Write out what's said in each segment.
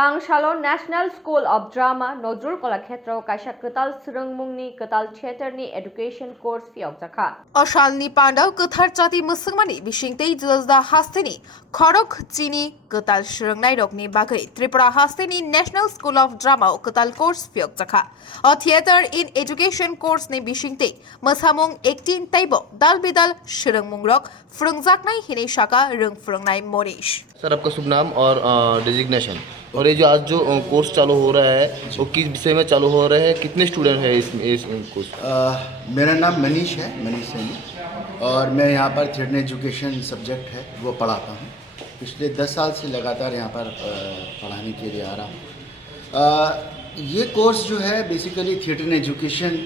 Tangsalo National School of Drama Nodrul Kolakshetra kaisa Ketal Srengmungni Ketal Theater ni Education Course Fiok Jakha. Oshalni Pandau Ketar Jati Musungmani Bishingtei Jilda Hastini Khorok Chini Ketal Srengnai Rokni Bagai Tripura Hastini National School of Drama Ketal Course Fiok Jakha. A Theater in Education Course ni Bishingtei Masamung 18 Taibo Dal Bidal Srengmung Rok Frungjaknai Hine Shaka Rung Frungnai Morish. Sir आपका शुभ नाम और designation और ये जो आज जो course चालू हो रहा है वो किस विषय में चालू हो रहा है, कितने स्टूडेंट हैं इस कोर्स? मेरा नाम मनीष है, मनीष सैनी, और मैं यहाँ पर थिएटर एजुकेशन सब्जेक्ट है वो पढ़ाता हूँ। पिछले 10 साल से लगातार यहाँ पर पढ़ाने के लिए आ रहा हूँ। ये कोर्स जो है बेसिकली थिएटर एजुकेशन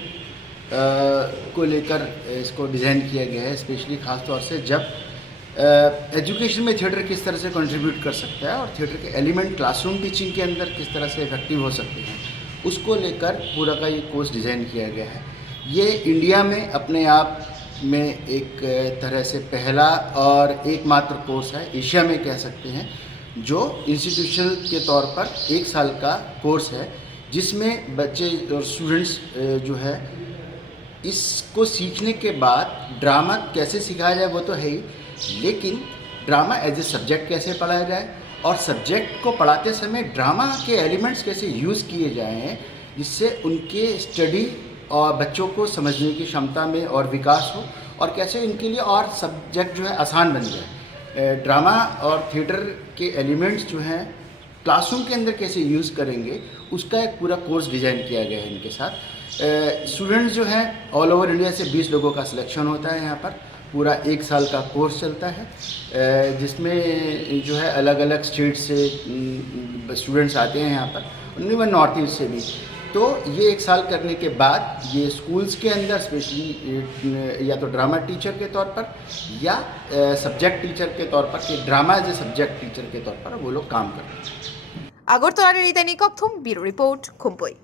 को लेकर इसको डिज़ाइन किया गया है, स्पेशली ख़ास तौर से जब एजुकेशन में थिएटर किस तरह से कंट्रीब्यूट कर सकता है और थिएटर के एलिमेंट क्लासरूम टीचिंग के अंदर किस तरह से इफेक्टिव हो सकते हैं, उसको लेकर पूरा का ये कोर्स डिज़ाइन किया गया है। ये इंडिया में अपने आप में एक तरह से पहला और एकमात्र कोर्स है, एशिया में कह सकते हैं, जो इंस्टीट्यूशन के तौर पर 1 साल का कोर्स है, जिसमें बच्चे और स्टूडेंट्स जो है इसको सीखने के बाद ड्रामा कैसे सिखाया जाए वो तो है ही, लेकिन ड्रामा एज ए सब्जेक्ट कैसे पढ़ाया जाए और सब्जेक्ट को पढ़ाते समय ड्रामा के एलिमेंट्स कैसे यूज़ किए जाएं जिससे उनके स्टडी और बच्चों को समझने की क्षमता में और विकास हो और कैसे इनके लिए और सब्जेक्ट जो है आसान बन जाए। ड्रामा और थिएटर के एलिमेंट्स जो हैं क्लासरूम के अंदर कैसे यूज़ करेंगे उसका एक पूरा कोर्स डिज़ाइन किया गया है इनके साथ। स्टूडेंट्स जो हैं ऑल ओवर इंडिया से 20 लोगों का सिलेक्शन होता है। यहाँ पर पूरा 1 साल का कोर्स चलता है, जिसमें जो है अलग अलग स्टेट से स्टूडेंट्स आते हैं यहाँ पर, इवन नॉर्थ ईस्ट से भी। तो ये 1 साल करने के बाद ये स्कूल्स के अंदर स्पेशली या तो ड्रामा टीचर के तौर पर या सब्जेक्ट टीचर के तौर पर कि drama as a subject teacher के तौर पर वो लोग काम करते हैं। Agortala दैनिक Okthum Bureau Report Khumpui।